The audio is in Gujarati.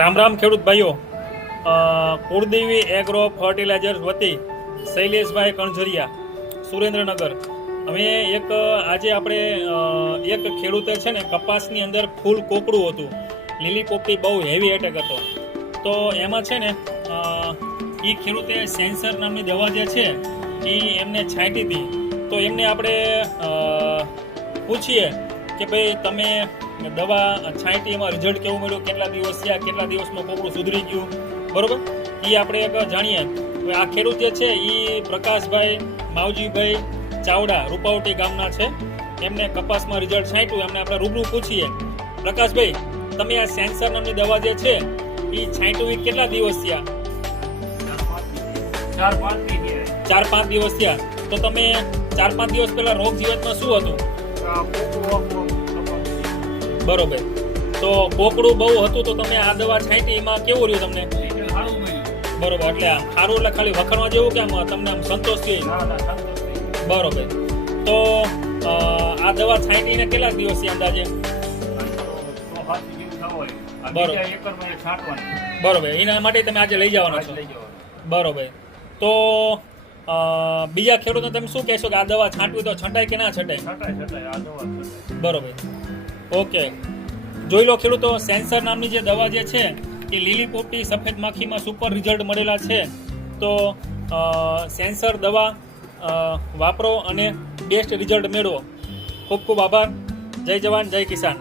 રામ રામ ખેડૂત ભાઈઓ. કુળદેવી એગ્રો ફર્ટિલાઇઝર્સ વતી શૈલેષભાઈ કણઝરિયા સુરેન્દ્રનગર. હવે એક, આજે આપણે એક ખેડૂતે છે ને કપાસની અંદર ફૂલ કોકડું હતું. લીલી પોપટી બહુ હેવી એટેક હતો. તો એમાં છે ને એ ખેડૂતે સેન્સર નામની દવા જે છે એ એમને છાંટી હતી. તો એમને આપણે પૂછીએ કે ભાઈ તમે દવા છાંટી એમાં રિઝલ્ટ કેવું મળ્યું? કેટલા દિવસ થયા? કેટલા દિવસમાં કોપડું સુધરી ગયું? બરોબર? એ આપણે એક જાણીએ. હવે આ ખેડૂત જે છે એ પ્રકાશભાઈ માવજીભાઈ ચાવડા રૂપાવટી ગામના છે. એમને કપાસમાં રિઝલ્ટ છાંટ્યું. એમને આપણે રૂબરૂ પૂછીએ. પ્રકાશભાઈ, તમે આ સેન્સર નામની દવા જે છે એ છાંટ્યું એ કેટલા દિવસ થયા. ચાર પાંચ દિવસ થયા. તો તમે ચાર પાંચ દિવસ પહેલા રોગ જીવનમાં શું હતું? બરોબર. તો કોકડું બહુ હતું તો તમે આ દવા છાંટી એમાં કેવું રહ્યું તમને. બરોબર એટલે આમ સારું એટલે ખાલી વખાણવા જેવું કે આમ તમને આમ સંતોષ થઈ. બરોબર. તો આ દવા છાંટીને કેટલા દિવસથી અંદાજે? બરોબર. એના માટે તમે આજે લઈ જવાના છો? બરોબર. તો બીજા ખેડૂતો તમે શું કહેશો કે આ દવા છાંટવી તો છંટાય કે ના છંટાય. બરોબર. ઓકે. જોઈ લો ખેડૂતો સેન્સર નામની જે દવા જે છે એ લીલી પોપટી સફેદ માખીમાં સુપર રિઝલ્ટ મળેલા છે. તો સેન્સર દવા વાપરો અને બેસ્ટ રિઝલ્ટ મેળવો. ખૂબ ખૂબ આભાર. જય જવાન જય કિસાન.